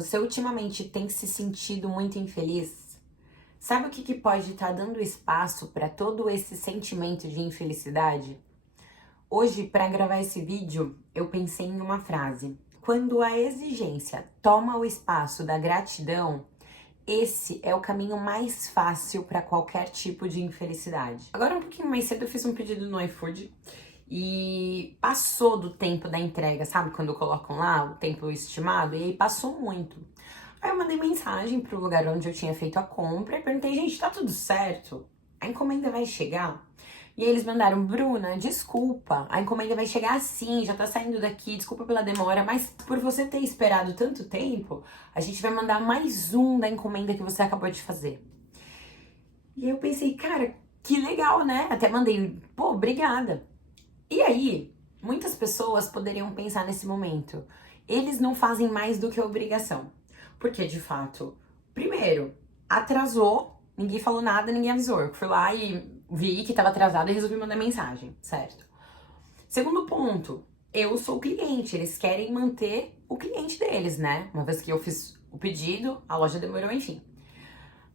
Você ultimamente tem se sentido muito infeliz? Sabe o que pode estar dando espaço para todo esse sentimento de infelicidade? Hoje, para gravar esse vídeo, eu pensei em uma frase. Quando a exigência toma o espaço da gratidão, esse é o caminho mais fácil para qualquer tipo de infelicidade. Agora, um pouquinho mais cedo, eu fiz um pedido no iFood e passou do tempo da entrega, sabe? Quando colocam lá o tempo estimado, e aí passou muito. Aí eu mandei mensagem pro lugar onde eu tinha feito a compra e perguntei, gente, tá tudo certo? A encomenda vai chegar? E aí eles mandaram, Bruna, desculpa, a encomenda vai chegar assim, já tá saindo daqui, desculpa pela demora, mas por você ter esperado tanto tempo, a gente vai mandar mais um da encomenda que você acabou de fazer. E aí eu pensei, cara, que legal, né? Até mandei, pô, obrigada. E aí, muitas pessoas poderiam pensar nesse momento, eles não fazem mais do que obrigação. Porque, de fato, primeiro, atrasou, ninguém falou nada, ninguém avisou. Eu fui lá e vi que estava atrasado e resolvi mandar mensagem, certo? Segundo ponto, eu sou o cliente, eles querem manter o cliente deles, né? Uma vez que eu fiz o pedido, a loja demorou, enfim.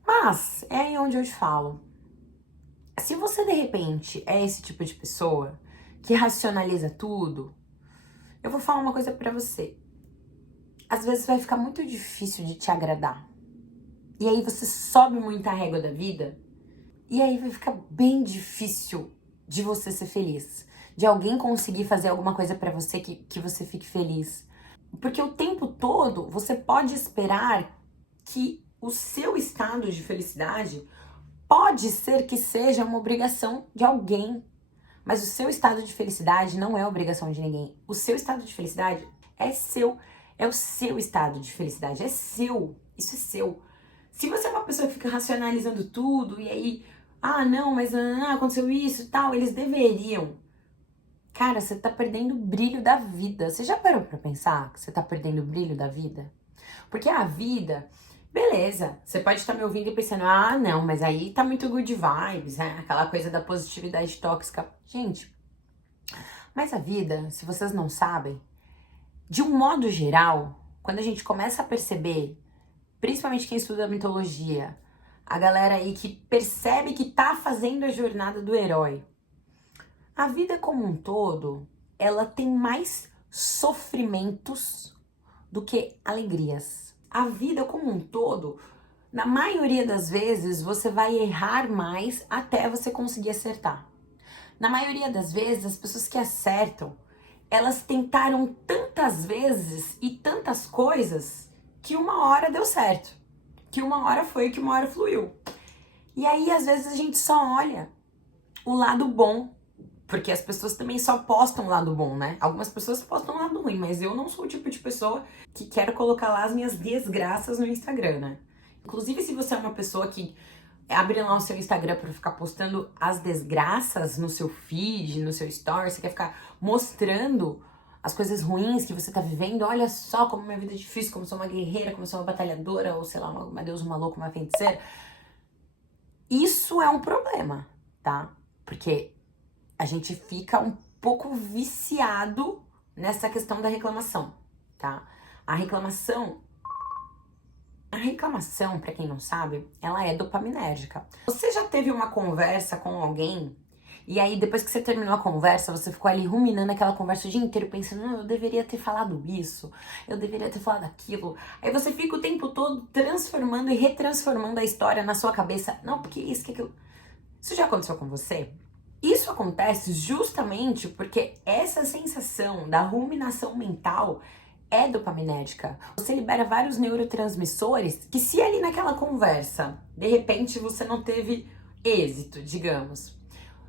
Mas, é aí onde eu te falo. Se você, de repente, é esse tipo de pessoa que racionaliza tudo, eu vou falar uma coisa pra você. Às vezes vai ficar muito difícil de te agradar. E aí você sobe muito a régua da vida, e aí vai ficar bem difícil de você ser feliz. De alguém conseguir fazer alguma coisa pra você que você fique feliz. Porque o tempo todo você pode esperar que o seu estado de felicidade pode ser que seja uma obrigação de alguém. Mas o seu estado de felicidade não é obrigação de ninguém. O seu estado de felicidade é seu. É o seu estado de felicidade. É seu. Isso é seu. Se você é uma pessoa que fica racionalizando tudo e aí, não, mas aconteceu isso e tal, eles deveriam. Cara, você tá perdendo o brilho da vida. Você já parou pra pensar que você tá perdendo o brilho da vida? Porque a vida, beleza, você pode estar me ouvindo e pensando, não, mas aí tá muito good vibes, né? Aquela coisa da positividade tóxica. Gente, mas a vida, se vocês não sabem, de um modo geral, quando a gente começa a perceber, principalmente quem estuda mitologia, a galera aí que percebe que tá fazendo a jornada do herói, a vida como um todo, ela tem mais sofrimentos do que alegrias. A vida como um todo, na maioria das vezes, você vai errar mais até você conseguir acertar. Na maioria das vezes, as pessoas que acertam, elas tentaram tantas vezes e tantas coisas que uma hora deu certo. Que uma hora foi, que uma hora fluiu. E aí, às vezes, a gente só olha o lado bom. Porque as pessoas também só postam o lado bom, né? Algumas pessoas postam o lado ruim, mas eu não sou o tipo de pessoa que quero colocar lá as minhas desgraças no Instagram, né? Inclusive, se você é uma pessoa que abre lá o seu Instagram pra ficar postando as desgraças no seu feed, no seu story, você quer ficar mostrando as coisas ruins que você tá vivendo, olha só como minha vida é difícil, como eu sou uma guerreira, como eu sou uma batalhadora, ou sei lá, uma deusa, uma louca, uma feiticeira. Isso é um problema, tá? Porque a gente fica um pouco viciado nessa questão da reclamação, tá? A reclamação, pra quem não sabe, ela é dopaminérgica. Você já teve uma conversa com alguém e aí depois que você terminou a conversa, você ficou ali ruminando aquela conversa o dia inteiro pensando, não, eu deveria ter falado isso, eu deveria ter falado aquilo. Aí você fica o tempo todo transformando e retransformando a história na sua cabeça. Não, porque isso, que aquilo. Isso já aconteceu com você? Isso acontece justamente porque essa sensação da ruminação mental é dopaminérgica. Você libera vários neurotransmissores que, se ali naquela conversa, de repente você não teve êxito, digamos,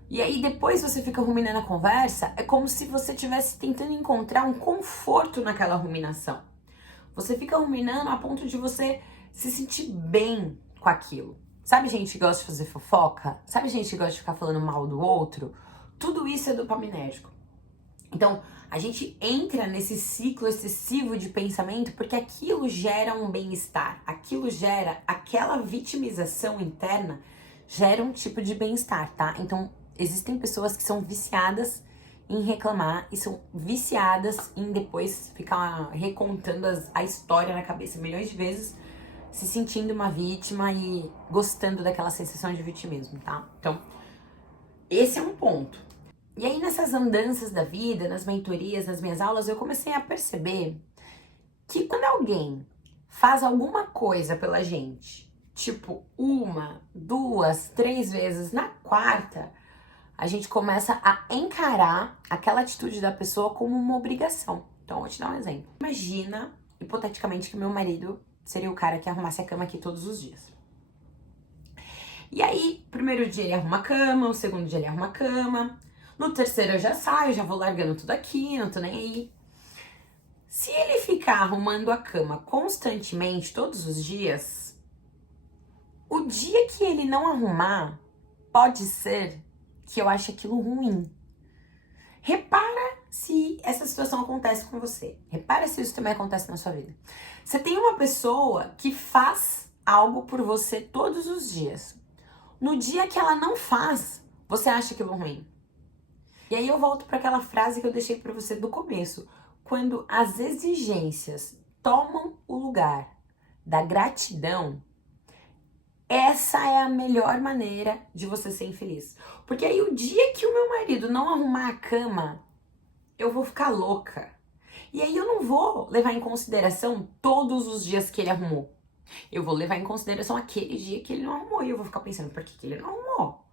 e aí depois você fica ruminando a conversa, é como se você estivesse tentando encontrar um conforto naquela ruminação. Você fica ruminando a ponto de você se sentir bem com aquilo. Sabe gente que gosta de fazer fofoca? Sabe gente que gosta de ficar falando mal do outro? Tudo isso é dopaminérgico. Então, a gente entra nesse ciclo excessivo de pensamento porque aquilo gera um bem-estar. Aquilo gera, aquela vitimização interna gera um tipo de bem-estar, tá? Então, existem pessoas que são viciadas em reclamar e são viciadas em depois ficar recontando a história na cabeça milhões de vezes, se sentindo uma vítima e gostando daquela sensação de vitimismo, tá? Então, esse é um ponto. E aí, nessas andanças da vida, nas mentorias, nas minhas aulas, eu comecei a perceber que quando alguém faz alguma coisa pela gente, tipo 1, 2, 3 vezes, na quarta, a gente começa a encarar aquela atitude da pessoa como uma obrigação. Então, vou te dar um exemplo. Imagina, hipoteticamente, que meu marido seria o cara que arrumasse a cama aqui todos os dias. E aí, primeiro dia ele arruma a cama, o segundo dia ele arruma a cama, no terceiro eu já saio, já vou largando tudo aqui, não tô nem aí. Se ele ficar arrumando a cama constantemente, todos os dias, o dia que ele não arrumar, pode ser que eu ache aquilo ruim. Repara se essa situação acontece com você. Repara se isso também acontece na sua vida. Você tem uma pessoa que faz algo por você todos os dias. No dia que ela não faz, você acha aquilo ruim. E aí eu volto para aquela frase que eu deixei para você do começo. Quando as exigências tomam o lugar da gratidão, essa é a melhor maneira de você ser infeliz. Porque aí o dia que o meu marido não arrumar a cama, eu vou ficar louca. E aí eu não vou levar em consideração todos os dias que ele arrumou. Eu vou levar em consideração aquele dia que ele não arrumou. E eu vou ficar pensando, por que ele não arrumou?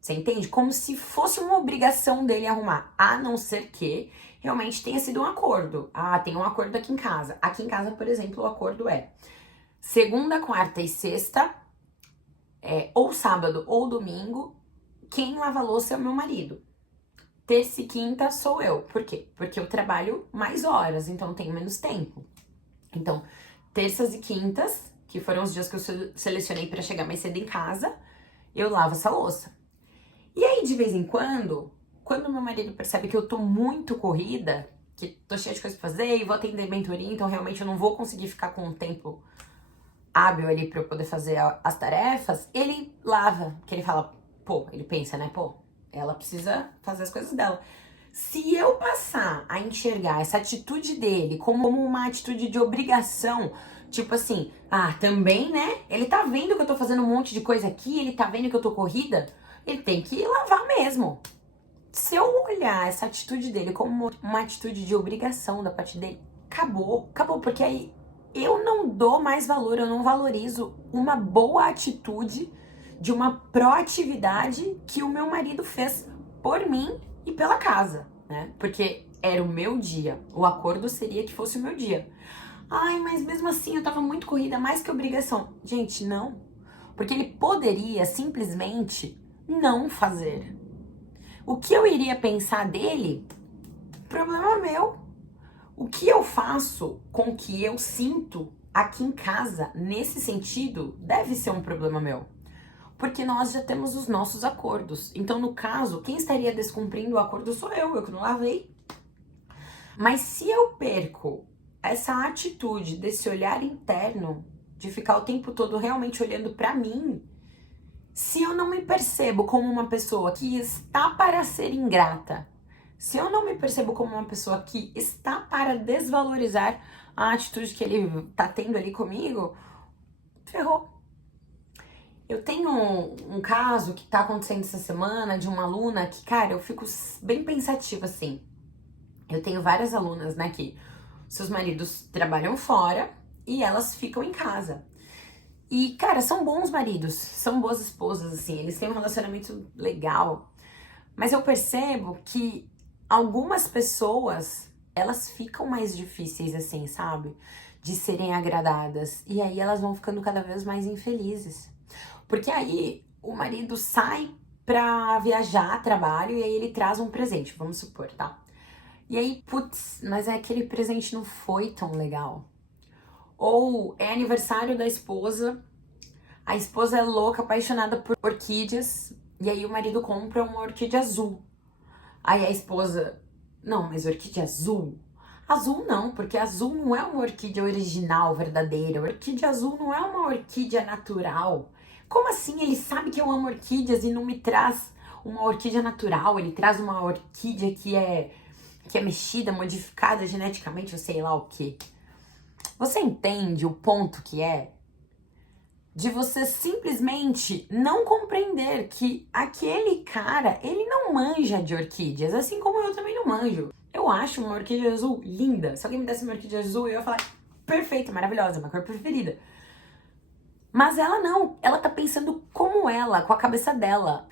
Você entende? Como se fosse uma obrigação dele arrumar. A não ser que realmente tenha sido um acordo. Ah, tem um acordo aqui em casa. Aqui em casa, por exemplo, o acordo é segunda, quarta e sexta, ou sábado ou domingo, quem lava a louça é o meu marido. Terça e quinta sou eu. Por quê? Porque eu trabalho mais horas, então eu tenho menos tempo. Então, terças e quintas, que foram os dias que eu selecionei para chegar mais cedo em casa, eu lavo essa louça. E aí, de vez em quando meu marido percebe que eu tô muito corrida, que tô cheia de coisa pra fazer e vou atender mentoria, então realmente eu não vou conseguir ficar com um tempo hábil ali pra eu poder fazer as tarefas, ele lava, que ele fala, pô, ele pensa, né, pô, ela precisa fazer as coisas dela. Se eu passar a enxergar essa atitude dele como uma atitude de obrigação, tipo assim, também, né, ele tá vendo que eu tô fazendo um monte de coisa aqui, ele tá vendo que eu tô corrida, ele tem que lavar mesmo. Se eu olhar essa atitude dele como uma atitude de obrigação da parte dele, acabou, porque aí eu não dou mais valor, eu não valorizo uma boa atitude de uma proatividade que o meu marido fez por mim e pela casa, né? Porque era o meu dia, o acordo seria que fosse o meu dia. Ai, mas mesmo assim eu tava muito corrida, mais que obrigação. Gente, não. Porque ele poderia simplesmente não fazer. O que eu iria pensar dele, problema meu. O que eu faço com o que eu sinto aqui em casa, nesse sentido, deve ser um problema meu. Porque nós já temos os nossos acordos. Então, no caso, quem estaria descumprindo o acordo sou eu que não lavei. Mas se eu perco essa atitude desse olhar interno, de ficar o tempo todo realmente olhando pra mim, se eu não me percebo como uma pessoa que está para ser ingrata, se eu não me percebo como uma pessoa que está para desvalorizar a atitude que ele tá tendo ali comigo, ferrou. Eu tenho um caso que tá acontecendo essa semana de uma aluna que, cara, eu fico bem pensativa assim. Eu tenho várias alunas, né, que seus maridos trabalham fora e elas ficam em casa. E, cara, são bons maridos, são boas esposas, assim, eles têm um relacionamento legal. Mas eu percebo que algumas pessoas, elas ficam mais difíceis, assim, sabe? De serem agradadas. E aí elas vão ficando cada vez mais infelizes. Porque aí o marido sai pra viajar, trabalho, e aí ele traz um presente, vamos supor, tá? E aí, putz, mas aquele presente não foi tão legal. Ou é aniversário da esposa, a esposa é louca, apaixonada por orquídeas, e aí o marido compra uma orquídea azul. Aí a esposa, não, mas orquídea azul? Azul não, porque azul não é uma orquídea original, verdadeira. Orquídea azul não é uma orquídea natural. Como assim ele sabe que eu amo orquídeas e não me traz uma orquídea natural, ele traz uma orquídea que é mexida, modificada geneticamente, ou sei lá o quê. Você entende o ponto que é? De você simplesmente não compreender que aquele cara, ele não manja de orquídeas, assim como eu também não manjo. Eu acho uma orquídea azul linda. Se alguém me desse uma orquídea azul, eu ia falar, perfeita, maravilhosa, minha cor preferida. Mas ela não, ela tá pensando como ela, com a cabeça dela.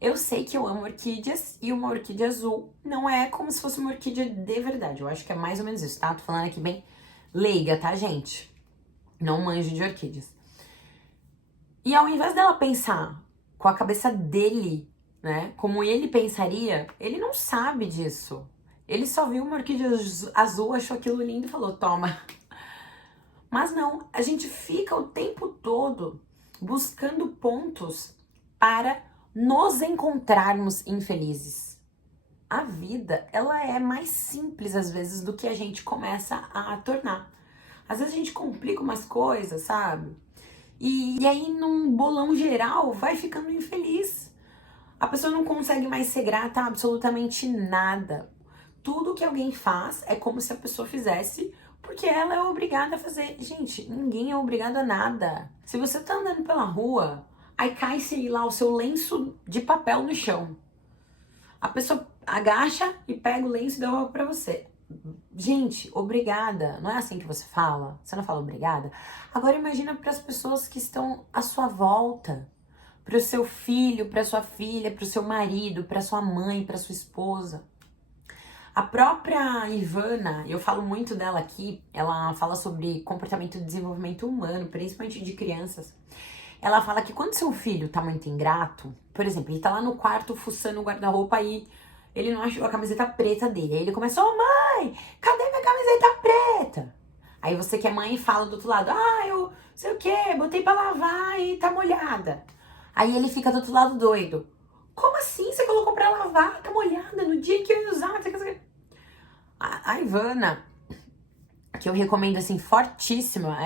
Eu sei que eu amo orquídeas e uma orquídea azul não é como se fosse uma orquídea de verdade. Eu acho que é mais ou menos isso, tá? Tô falando aqui bem leiga, tá, gente? Não manjo de orquídeas. E ao invés dela pensar com a cabeça dele, né, como ele pensaria, ele não sabe disso. Ele só viu uma orquídea azul, achou aquilo lindo e falou, toma. Mas não, a gente fica o tempo todo buscando pontos para nos encontrarmos infelizes. A vida, ela é mais simples às vezes do que a gente começa a tornar. Às vezes a gente complica umas coisas, sabe? E aí, num bolão geral, vai ficando infeliz. A pessoa não consegue mais ser grata a absolutamente nada. Tudo que alguém faz é como se a pessoa fizesse porque ela é obrigada a fazer. Gente, ninguém é obrigado a nada. Se você tá andando pela rua, aí cai, sei lá, o seu lenço de papel no chão. A pessoa agacha e pega o lenço e devolve pra você. Gente, obrigada. Não é assim que você fala? Você não fala obrigada? Agora imagina para as pessoas que estão à sua volta. Para o seu filho, para sua filha, para o seu marido, para sua mãe, para sua esposa. A própria Ivana, eu falo muito dela aqui, ela fala sobre comportamento e desenvolvimento humano, principalmente de crianças. Ela fala que quando seu filho tá muito ingrato, por exemplo, ele tá lá no quarto fuçando o guarda-roupa e ele não achou a camiseta preta dele. Aí ele começa, ô mãe, cadê minha camiseta preta? Aí você que é mãe fala do outro lado, eu sei o que, botei pra lavar e tá molhada. Aí ele fica do outro lado doido. Como assim você colocou pra lavar, tá molhada no dia que eu ia usar? A Ivana, que eu recomendo assim, fortíssima,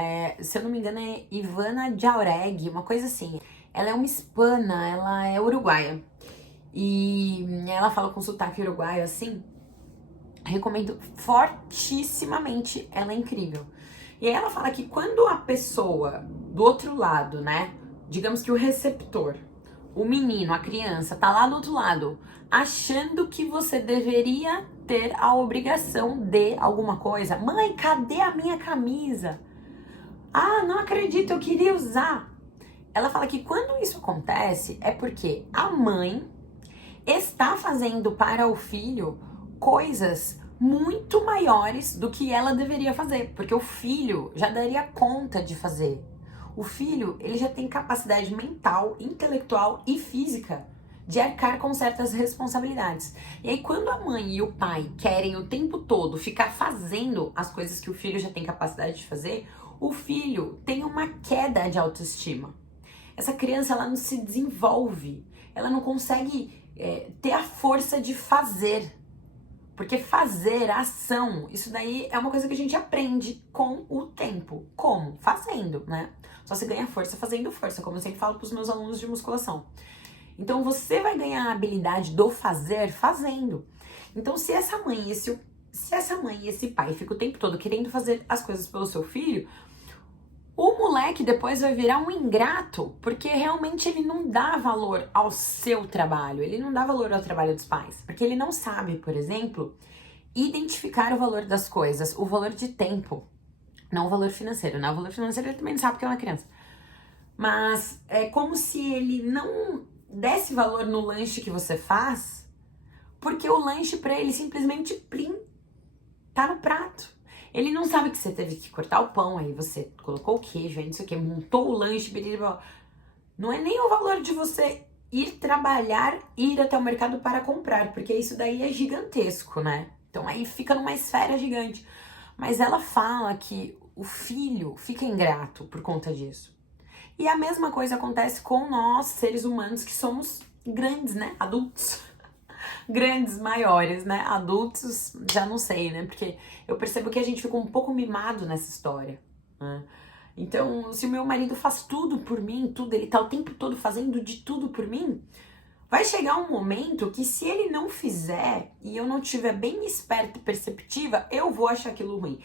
se eu não me engano é Ivana Jauregui, uma coisa assim. Ela é uma hispana, ela é uruguaia. E ela fala com sotaque uruguaio assim. Recomendo fortissimamente, ela é incrível. E aí ela fala que quando a pessoa do outro lado, né, digamos que o receptor, o menino, a criança, tá lá do outro lado, achando que você deveria ter a obrigação de alguma coisa. Mãe, cadê a minha camisa? Ah, não acredito, eu queria usar. Ela fala que quando isso acontece é porque a mãe está fazendo para o filho coisas muito maiores do que ela deveria fazer, porque o filho já daria conta de fazer. O filho, ele já tem capacidade mental, intelectual e física de arcar com certas responsabilidades. E aí, quando a mãe e o pai querem o tempo todo ficar fazendo as coisas que o filho já tem capacidade de fazer, o filho tem uma queda de autoestima. Essa criança, ela não se desenvolve, ela não consegue ter a força de fazer. Porque fazer, a ação, isso daí é uma coisa que a gente aprende com o tempo. Como? Fazendo, né? Só se ganha força fazendo força, como eu sempre falo para os meus alunos de musculação. Então você vai ganhar a habilidade do fazer fazendo. Então se essa mãe e esse pai ficam o tempo todo querendo fazer as coisas pelo seu filho, o moleque depois vai virar um ingrato, porque realmente ele não dá valor ao seu trabalho, ele não dá valor ao trabalho dos pais, porque ele não sabe, por exemplo, identificar o valor das coisas, o valor de tempo, não o valor financeiro, né? O valor financeiro ele também não sabe porque é uma criança. Mas é como se ele não desse valor no lanche que você faz, porque o lanche pra ele simplesmente plim, tá no prato. Ele não sabe que você teve que cortar o pão, aí você colocou o queijo, aí não sei o que, montou o lanche, não é nem o valor de você ir trabalhar, ir até o mercado para comprar, porque isso daí é gigantesco, né? Então aí fica numa esfera gigante. Mas ela fala que o filho fica ingrato por conta disso. E a mesma coisa acontece com nós, seres humanos, que somos grandes, né? Adultos. Grandes, maiores, né? Adultos, já não sei, né? Porque eu percebo que a gente ficou um pouco mimado nessa história, né? Então, se o meu marido faz tudo por mim, tudo, ele tá o tempo todo fazendo de tudo por mim, Vai chegar um momento que se ele não fizer e eu não tiver bem esperta e perceptiva, eu vou achar aquilo ruim.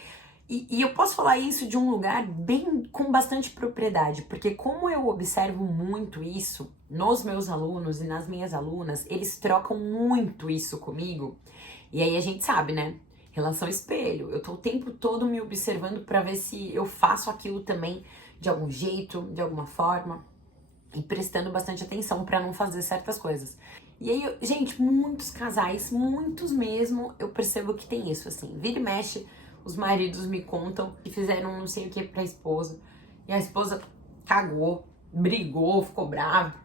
E eu posso falar isso de um lugar bem com bastante propriedade, porque como eu observo muito isso nos meus alunos e nas minhas alunas, eles trocam muito isso comigo. E aí a gente sabe, né? Relação espelho. Eu tô o tempo todo me observando para ver se eu faço aquilo também de algum jeito, de alguma forma, e prestando bastante atenção para não fazer certas coisas. E aí, gente, muitos casais, muitos mesmo, eu percebo que tem isso, assim. Vira e mexe, os maridos me contam que fizeram não sei o que pra esposa. E a esposa cagou, brigou, ficou brava.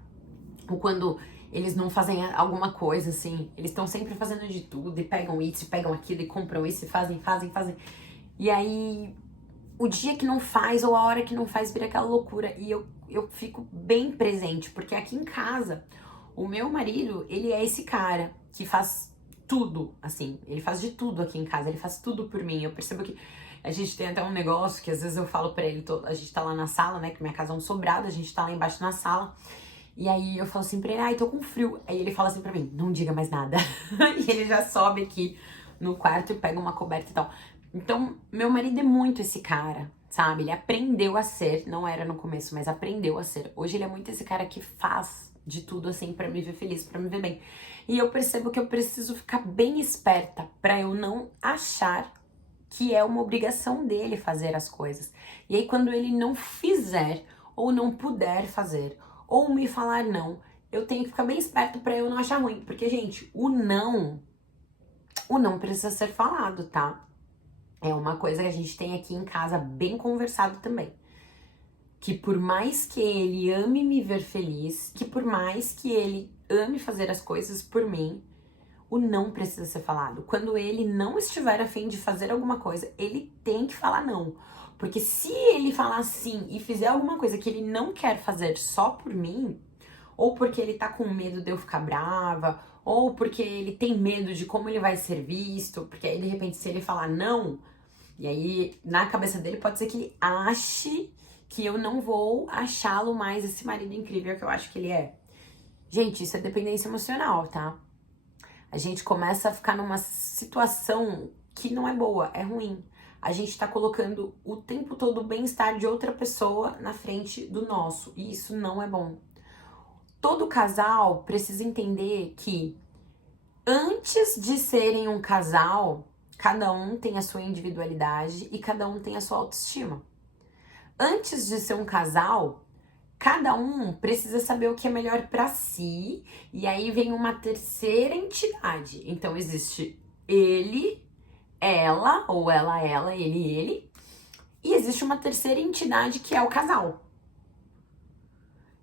Ou quando eles não fazem alguma coisa, assim, eles estão sempre fazendo de tudo, e pegam isso, e pegam aquilo, e compram isso, e fazem. E aí, o dia que não faz, ou a hora que não faz, vira aquela loucura. E eu fico bem presente, porque aqui em casa, o meu marido, ele é esse cara que faz tudo, assim, ele faz de tudo aqui em casa, ele faz tudo por mim. Eu percebo que a gente tem até um negócio que às vezes eu falo pra ele, a gente tá lá na sala, né, que minha casa é um sobrado, a gente tá lá embaixo na sala, e aí eu falo assim pra ele, ai, tô com frio. Aí ele fala assim pra mim, não diga mais nada. E ele já sobe aqui no quarto e pega uma coberta e tal. Então, meu marido é muito esse cara, sabe? Ele aprendeu a ser, não era no começo, mas aprendeu a ser. Hoje ele é muito esse cara que faz de tudo, assim, pra me ver feliz, pra me ver bem. E eu percebo que eu preciso ficar bem esperta pra eu não achar que é uma obrigação dele fazer as coisas. E aí, quando ele não fizer, ou não puder fazer, ou me falar não, eu tenho que ficar bem esperto pra eu não achar ruim. Porque, gente, o não precisa ser falado, tá? É uma coisa que a gente tem aqui em casa bem conversado também. Que por mais que ele ame me ver feliz, que por mais que ele ame fazer as coisas por mim, o não precisa ser falado. Quando ele não estiver a fim de fazer alguma coisa, ele tem que falar não. Porque se ele falar sim e fizer alguma coisa que ele não quer fazer só por mim, ou porque ele tá com medo de eu ficar brava, ou porque ele tem medo de como ele vai ser visto, porque aí de repente se ele falar não, e aí na cabeça dele pode ser que ele ache que eu não vou achá-lo mais esse marido incrível que eu acho que ele é. Gente, isso é dependência emocional, tá? A gente começa a ficar numa situação que não é boa, é ruim. A gente tá colocando o tempo todo o bem-estar de outra pessoa na frente do nosso, e isso não é bom. Todo casal precisa entender que antes de serem um casal, cada um tem a sua individualidade e cada um tem a sua autoestima. Antes de ser um casal, cada um precisa saber o que é melhor pra si, e aí vem uma terceira entidade. Então existe ele, ela, ou ela, ele, e existe uma terceira entidade que é o casal.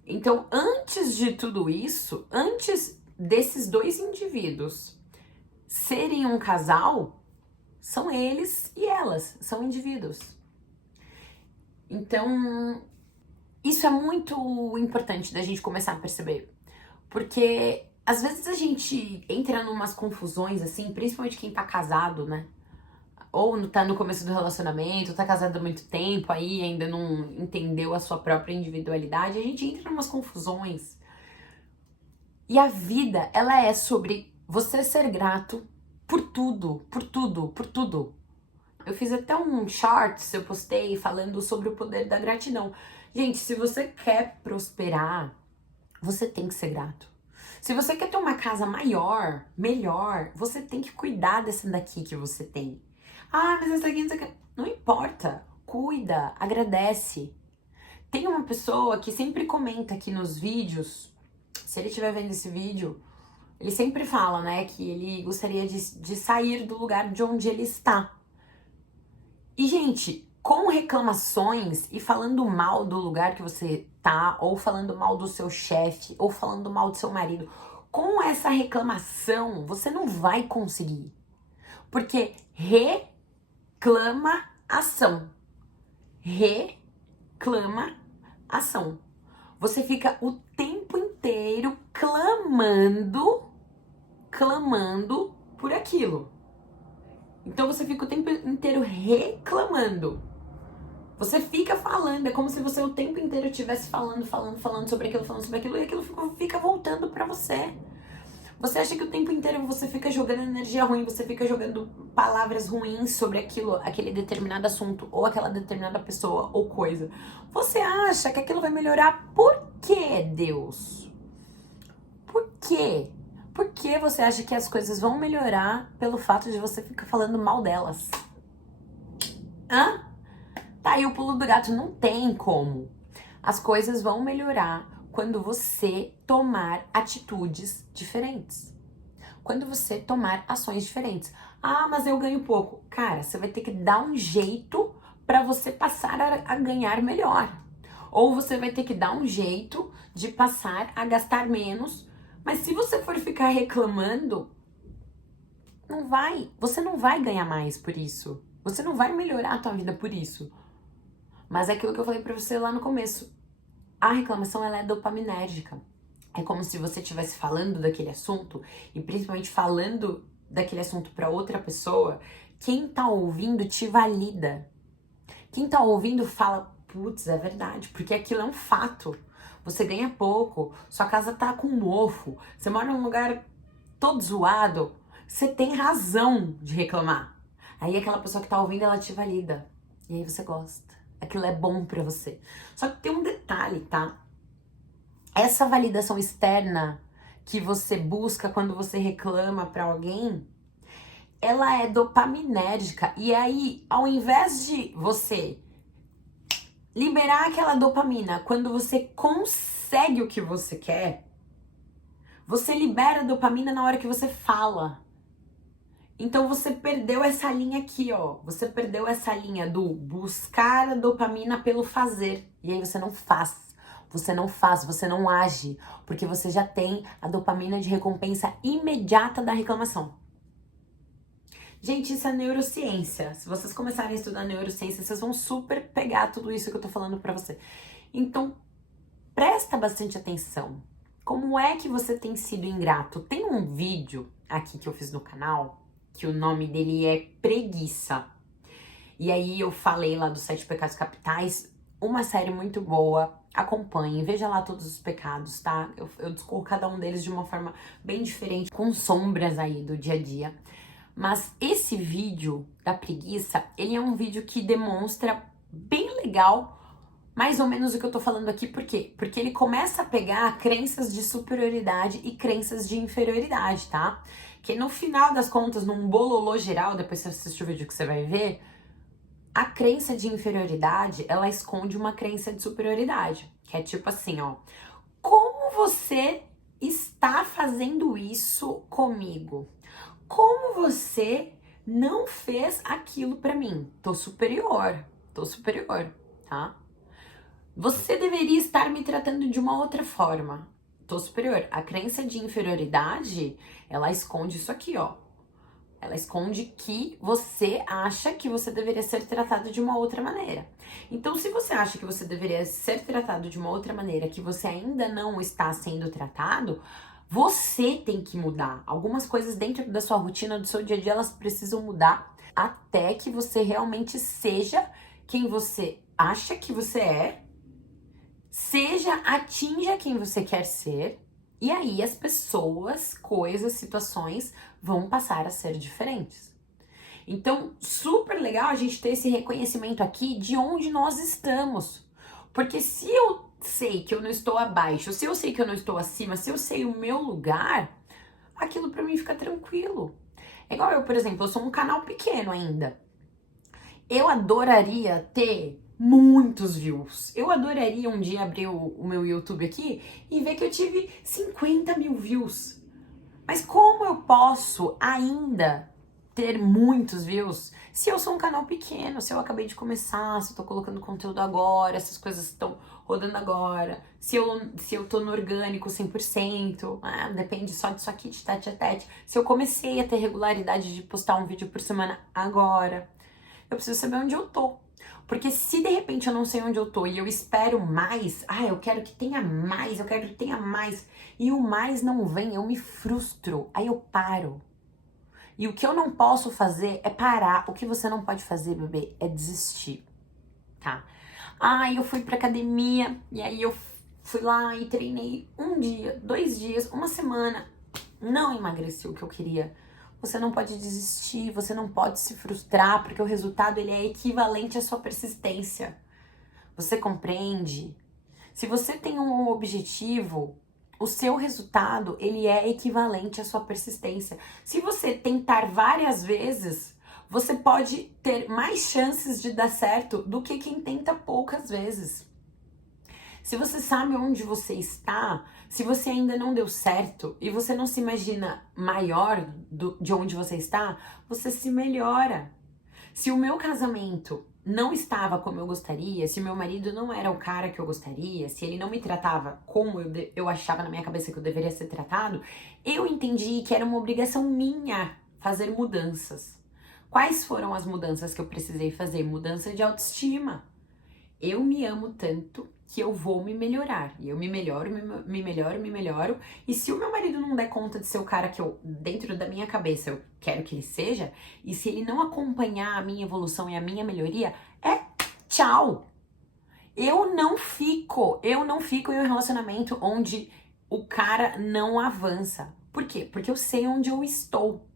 Então, antes de tudo isso, antes desses dois indivíduos serem um casal, são eles e elas, são indivíduos. Então, isso é muito importante da gente começar a perceber, porque às vezes a gente entra numas confusões assim, principalmente quem tá casado, né? Ou tá no começo do relacionamento, tá casado há muito tempo, aí ainda não entendeu a sua própria individualidade, a gente entra numas confusões. E a vida, ela é sobre você ser grato por tudo, por tudo, por tudo. Eu fiz até um shorts, eu postei falando sobre o poder da gratidão. Gente, se você quer prosperar, você tem que ser grato. Se você quer ter uma casa maior, melhor, você tem que cuidar dessa daqui que você tem. Ah, mas essa aqui, não importa. Cuida, agradece. Tem uma pessoa que sempre comenta aqui nos vídeos, se ele estiver vendo esse vídeo, ele sempre fala, né, que ele gostaria de sair do lugar de onde ele está. E, gente, com reclamações e falando mal do lugar que você tá, ou falando mal do seu chefe, ou falando mal do seu marido, com essa reclamação, você não vai conseguir. Porque reclama ação. Reclama ação. Você fica o tempo inteiro clamando por aquilo. Então você fica o tempo inteiro reclamando. Você fica falando, é como se você o tempo inteiro estivesse falando sobre aquilo, e aquilo fica voltando pra você. Você acha que o tempo inteiro você fica jogando energia ruim, você fica jogando palavras ruins sobre aquilo, aquele determinado assunto, ou aquela determinada pessoa, ou coisa. Você acha que aquilo vai melhorar? Por quê, Deus? Por quê? Por que você acha que as coisas vão melhorar pelo fato de você ficar falando mal delas? Hã? Tá aí o pulo do gato, não tem como. As coisas vão melhorar quando você tomar atitudes diferentes. Quando você tomar ações diferentes. Ah, mas eu ganho pouco. Cara, você vai ter que dar um jeito para você passar a ganhar melhor. Ou você vai ter que dar um jeito de passar a gastar menos. Mas se você for ficar reclamando, você não vai ganhar mais por isso. Você não vai melhorar a tua vida por isso. Mas é aquilo que eu falei pra você lá no começo. A reclamação, ela é dopaminérgica. É como se você estivesse falando daquele assunto, e principalmente falando daquele assunto pra outra pessoa. Quem tá ouvindo te valida. Quem tá ouvindo fala, putz, é verdade, porque aquilo é um fato. Você ganha pouco, sua casa tá com mofo, você mora num lugar todo zoado, você tem razão de reclamar. Aí aquela pessoa que tá ouvindo, ela te valida. E aí você gosta. Aquilo é bom pra você. Só que tem um detalhe, tá? Essa validação externa que você busca quando você reclama pra alguém, ela é dopaminérgica. E aí, ao invés de você liberar aquela dopamina quando você consegue o que você quer, você libera a dopamina na hora que você fala. Então você perdeu essa linha aqui, ó. Você perdeu essa linha do buscar a dopamina pelo fazer. E aí você não faz. Você não age. Porque você já tem a dopamina de recompensa imediata da reclamação. Gente, isso é neurociência. Se vocês começarem a estudar neurociência, vocês vão super pegar tudo isso que eu tô falando pra você. Então, presta bastante atenção. Como é que você tem sido ingrato? Tem um vídeo aqui que eu fiz no canal, que o nome dele é Preguiça. E aí eu falei lá dos 7 pecados capitais, uma série muito boa, acompanhe, veja lá todos os pecados, tá? Eu discorro cada um deles de uma forma bem diferente, com sombras aí do dia a dia. Mas esse vídeo da preguiça, ele é um vídeo que demonstra bem legal mais ou menos o que eu tô falando aqui. Por quê? Porque ele começa a pegar crenças de superioridade e crenças de inferioridade, tá? Que no final das contas, num bololô geral, depois você assiste o vídeo que você vai ver, a crença de inferioridade, ela esconde uma crença de superioridade. Que é tipo assim, ó. Como você está fazendo isso comigo? Como você não fez aquilo pra mim? Tô superior, tá? Você deveria estar me tratando de uma outra forma. Tô superior. A crença de inferioridade, ela esconde isso aqui, ó. Ela esconde que você acha que você deveria ser tratado de uma outra maneira. Então, se você acha que você deveria ser tratado de uma outra maneira, que você ainda não está sendo tratado, você tem que mudar. Algumas coisas dentro da sua rotina, do seu dia a dia, elas precisam mudar até que você realmente seja quem você acha que você é, atinja quem você quer ser, e aí as pessoas, coisas, situações vão passar a ser diferentes. Então, super legal a gente ter esse reconhecimento aqui de onde nós estamos. Porque se eu sei que eu não estou abaixo, se eu sei que eu não estou acima, se eu sei o meu lugar, aquilo pra mim fica tranquilo. É igual eu, por exemplo, eu sou um canal pequeno ainda. Eu adoraria ter muitos views. Eu adoraria um dia abrir o meu YouTube aqui e ver que eu tive 50 mil views. Mas como eu posso ainda ter muitos views se eu sou um canal pequeno, se eu acabei de começar, se eu tô colocando conteúdo agora, se as coisas estão rodando agora, se eu tô no orgânico 100%, depende só disso aqui, de tete a tete. Se eu comecei a ter regularidade de postar um vídeo por semana agora, eu preciso saber onde eu tô. Porque se de repente eu não sei onde eu tô e eu espero mais, eu quero que tenha mais, eu quero que tenha mais, e o mais não vem, eu me frustro, aí eu paro. E o que eu não posso fazer é parar. O que você não pode fazer, bebê, é desistir. tá? Ah, eu fui pra academia e aí eu fui lá e treinei um dia, 2 dias, uma semana. Não emagreci o que eu queria. Você não pode desistir, você não pode se frustrar, porque o resultado ele é equivalente à sua persistência. Você compreende? Se você tem um objetivo, o seu resultado ele é equivalente à sua persistência. Se você tentar várias vezes, você pode ter mais chances de dar certo do que quem tenta poucas vezes. Se você sabe onde você está, se você ainda não deu certo e você não se imagina maior de onde você está, você se melhora. Se o meu casamento não estava como eu gostaria, se o meu marido não era o cara que eu gostaria, se ele não me tratava como eu achava na minha cabeça que eu deveria ser tratado, eu entendi que era uma obrigação minha fazer mudanças. Quais foram as mudanças que eu precisei fazer? Mudança de autoestima. Eu me amo tanto que eu vou me melhorar. E eu me melhoro, me melhoro, me melhoro. E se o meu marido não der conta de ser o cara que eu, dentro da minha cabeça, eu quero que ele seja, e se ele não acompanhar a minha evolução e a minha melhoria, é tchau. Eu não fico em um relacionamento onde o cara não avança. Por quê? Porque eu sei onde eu estou.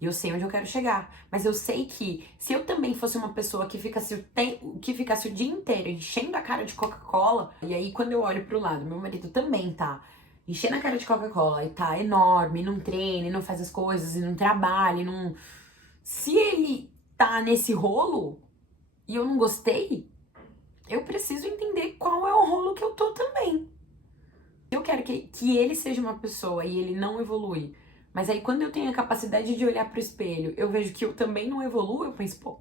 E eu sei onde eu quero chegar. Mas eu sei que se eu também fosse uma pessoa que ficasse o dia inteiro enchendo a cara de Coca-Cola, e aí quando eu olho pro lado, meu marido também tá enchendo a cara de Coca-Cola e tá enorme, não treina, não faz as coisas, e não trabalha, e não... Se ele tá nesse rolo e eu não gostei, eu preciso entender qual é o rolo que eu tô também. Eu quero que ele seja uma pessoa e ele não evolui. Mas aí quando eu tenho a capacidade de olhar pro espelho, eu vejo que eu também não evoluo, eu penso, pô,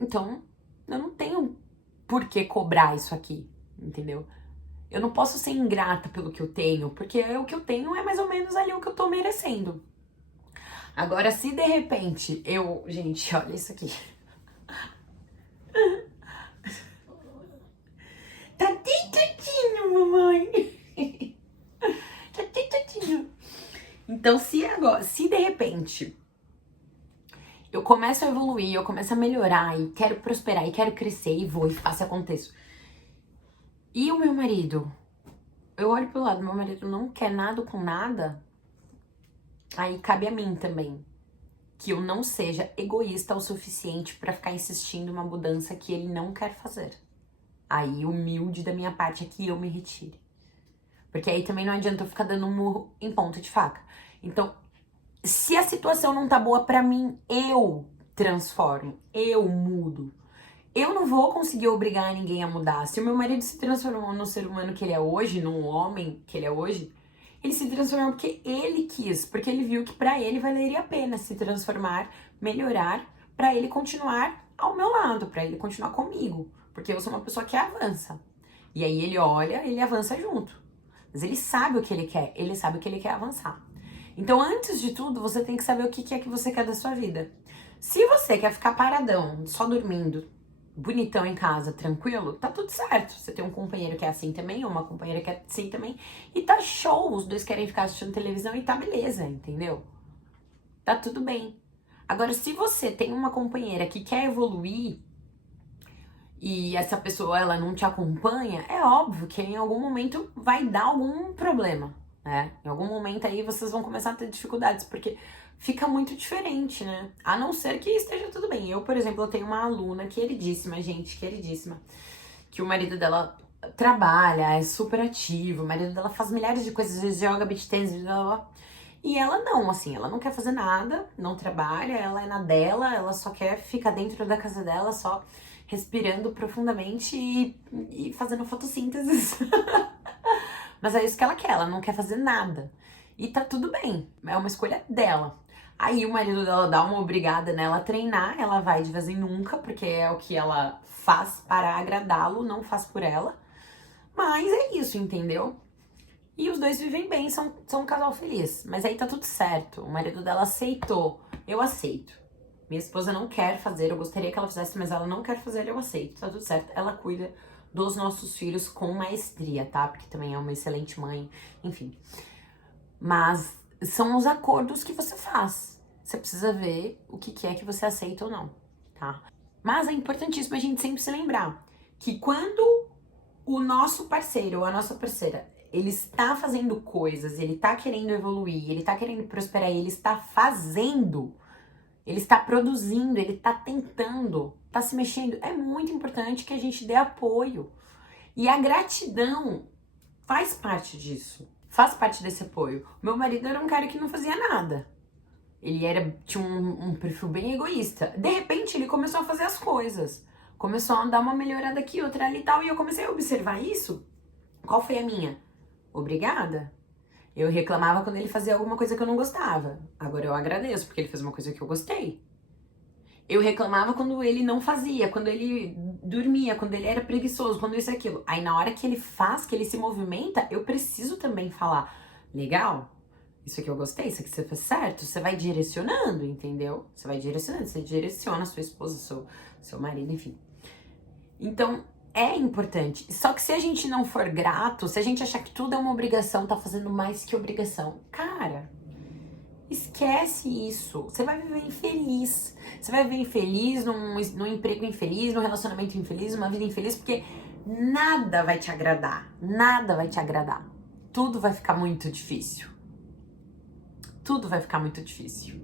então eu não tenho por que cobrar isso aqui, entendeu? Eu não posso ser ingrata pelo que eu tenho, porque o que eu tenho é mais ou menos ali o que eu tô merecendo. Agora, se de repente eu... Gente, olha isso aqui. Tá titutinho, mamãe. Tá titutinho. Então, se de repente eu começo a evoluir, eu começo a melhorar e quero prosperar e quero crescer e vou e faço e aconteço. E o meu marido? Eu olho pro lado, meu marido não quer nada com nada, aí cabe a mim também. Que eu não seja egoísta o suficiente pra ficar insistindo uma mudança que ele não quer fazer. Aí, humilde da minha parte é que eu me retire. Porque aí também não adianta eu ficar dando um murro em ponta de faca. Então, se a situação não tá boa pra mim, eu transformo, eu mudo. Eu não vou conseguir obrigar ninguém a mudar. Se o meu marido se transformou no ser humano que ele é hoje, no homem que ele é hoje, ele se transformou porque ele quis, porque ele viu que pra ele valeria a pena se transformar, melhorar, pra ele continuar ao meu lado, pra ele continuar comigo, porque eu sou uma pessoa que avança. E aí ele olha, ele avança junto. Mas ele sabe o que ele quer, ele sabe o que ele quer avançar. Então, antes de tudo, você tem que saber o que é que você quer da sua vida. Se você quer ficar paradão, só dormindo, bonitão em casa, tranquilo, tá tudo certo. Você tem um companheiro que é assim também, ou uma companheira que é assim também, e tá show, os dois querem ficar assistindo televisão e tá beleza, entendeu? Tá tudo bem. Agora, se você tem uma companheira que quer evoluir e essa pessoa ela não te acompanha, é óbvio que em algum momento vai dar algum problema, né? Em algum momento aí vocês vão começar a ter dificuldades, porque fica muito diferente, né? A não ser que esteja tudo bem. Eu, por exemplo, eu tenho uma aluna queridíssima, gente, queridíssima, que o marido dela trabalha, é super ativo, o marido dela faz milhares de coisas, às vezes joga beach tennis, blá, blá, blá. E ela não, assim, ela não quer fazer nada, não trabalha, ela é na dela, ela só quer ficar dentro da casa dela, só respirando profundamente e fazendo fotossíntese. Mas é isso que ela quer, ela não quer fazer nada. E tá tudo bem, é uma escolha dela. Aí o marido dela dá uma obrigada nela a treinar, ela vai de vez em nunca, porque é o que ela faz para agradá-lo, não faz por ela. Mas é isso, entendeu? E os dois vivem bem, são um casal feliz. Mas aí tá tudo certo. O marido dela aceitou. Eu aceito. Minha esposa não quer fazer, eu gostaria que ela fizesse, mas ela não quer fazer, eu aceito. Tá tudo certo. Ela cuida dos nossos filhos com maestria, tá? Porque também é uma excelente mãe, enfim. Mas são os acordos que você faz. Você precisa ver o que é que você aceita ou não, tá? Mas é importantíssimo a gente sempre se lembrar que quando o nosso parceiro ou a nossa parceira, ele está fazendo coisas, ele está querendo evoluir, ele está querendo prosperar, ele está fazendo, ele está produzindo, ele está tentando, está se mexendo, é muito importante que a gente dê apoio. E a gratidão faz parte disso, faz parte desse apoio. Meu marido era um cara que não fazia nada. Tinha um perfil bem egoísta. De repente, ele começou a fazer as coisas. Começou a dar uma melhorada aqui, outra ali e tal. E eu comecei a observar isso. Qual foi a minha? Obrigada. Eu reclamava quando ele fazia alguma coisa que eu não gostava. Agora eu agradeço, porque ele fez uma coisa que eu gostei. Eu reclamava quando ele não fazia, quando ele dormia, quando ele era preguiçoso, quando isso e aquilo. Aí na hora que ele faz, que ele se movimenta, eu preciso também falar, legal, isso aqui eu gostei, isso aqui você fez certo. Você vai direcionando, entendeu? Você vai direcionando, você direciona a sua esposa, seu marido, enfim. Então, é importante. Só que se a gente não for grato, se a gente achar que tudo é uma obrigação, tá fazendo mais que obrigação, cara, esquece isso. Você vai viver infeliz. Você vai viver infeliz num emprego infeliz, num relacionamento infeliz, numa vida infeliz, porque nada vai te agradar. Nada vai te agradar. Tudo vai ficar muito difícil. Tudo vai ficar muito difícil.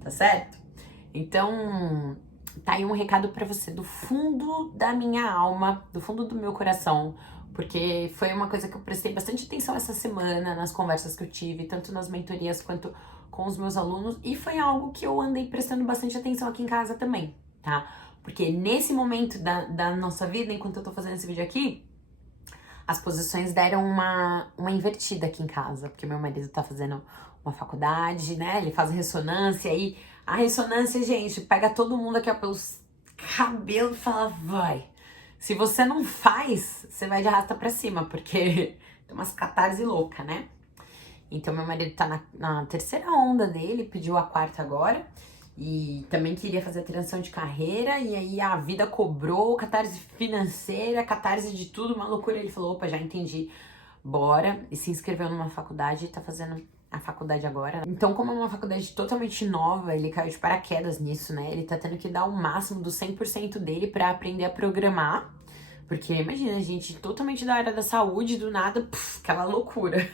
Tá certo? Então, tá aí um recado pra você do fundo da minha alma, do fundo do meu coração, porque foi uma coisa que eu prestei bastante atenção essa semana nas conversas que eu tive, tanto nas mentorias quanto com os meus alunos, e foi algo que eu andei prestando bastante atenção aqui em casa também, tá? Porque nesse momento da nossa vida, enquanto eu tô fazendo esse vídeo aqui, as posições deram uma invertida aqui em casa, porque meu marido tá fazendo uma faculdade, né? Ele faz ressonância e a ressonância, gente, pega todo mundo aqui ó, pelos cabelos e fala, vai. Se você não faz, você vai de arrasta pra cima, porque tem umas catarse louca, né? Então meu marido tá na terceira onda dele, pediu a quarta agora. E também queria fazer a transição de carreira, e aí a vida cobrou, catarse financeira, catarse de tudo, uma loucura. Ele falou, opa, já entendi, bora. E se inscreveu numa faculdade e tá fazendo a faculdade agora. Então, como é uma faculdade totalmente nova, ele caiu de paraquedas nisso, né? Ele tá tendo que dar o máximo do 100% dele pra aprender a programar. Porque imagina, gente, totalmente da área da saúde, do nada, aquela loucura.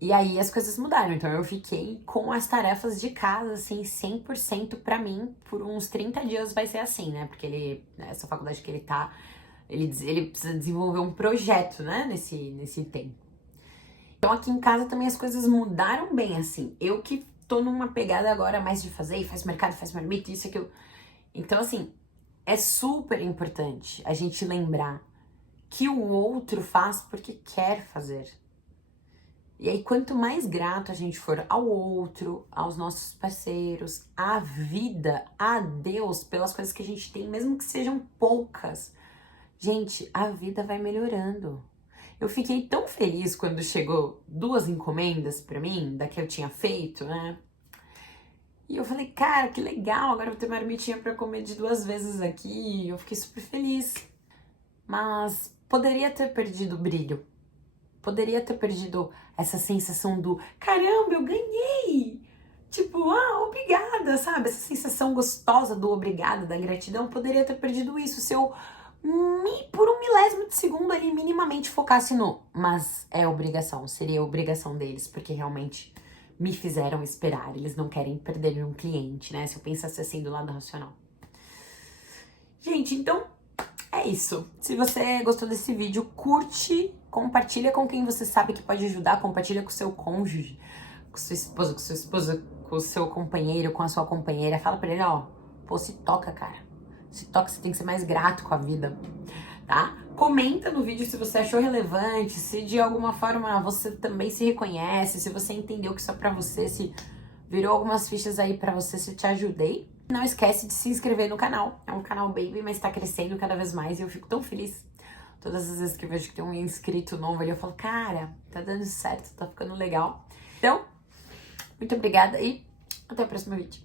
E aí as coisas mudaram, então eu fiquei com as tarefas de casa, assim, 100% pra mim, por uns 30 dias vai ser assim, né? Porque essa faculdade que ele tá, ele precisa desenvolver um projeto, né, nesse tempo. Então aqui em casa também as coisas mudaram bem, assim. Eu que tô numa pegada agora mais de fazer, e faz mercado, faz marmita, isso, aquilo. Então, assim, é super importante a gente lembrar que o outro faz porque quer fazer. E aí, quanto mais grato a gente for ao outro, aos nossos parceiros, à vida, a Deus, pelas coisas que a gente tem, mesmo que sejam poucas, gente, a vida vai melhorando. Eu fiquei tão feliz quando chegou 2 encomendas pra mim, da que eu tinha feito, né? E eu falei, cara, que legal, agora eu vou ter marmitinha pra comer de 2 vezes aqui. E eu fiquei super feliz. Mas poderia ter perdido o brilho. Poderia ter perdido essa sensação do caramba, eu ganhei! Tipo, obrigada, sabe? Essa sensação gostosa do obrigado, da gratidão, poderia ter perdido isso se eu, por um milésimo de segundo ali, minimamente focasse no mas é obrigação, seria obrigação deles, porque realmente me fizeram esperar, eles não querem perder um cliente, né? Se eu pensasse assim do lado racional. Gente, então é isso. Se você gostou desse vídeo, curte, compartilha com quem você sabe que pode ajudar, compartilha com seu cônjuge, com sua esposa, com o seu companheiro, com a sua companheira. Fala pra ele, ó, pô, se toca, cara. Se toca, você tem que ser mais grato com a vida, tá? Comenta no vídeo se você achou relevante, se de alguma forma você também se reconhece, se você entendeu que isso é pra você, se virou algumas fichas aí pra você, se te ajudei. Não esquece de se inscrever no canal. É um canal baby, mas tá crescendo cada vez mais e eu fico tão feliz. Todas as vezes que eu vejo que tem um inscrito novo ali, eu falo, cara, tá dando certo, tá ficando legal. Então, muito obrigada e até o próximo vídeo.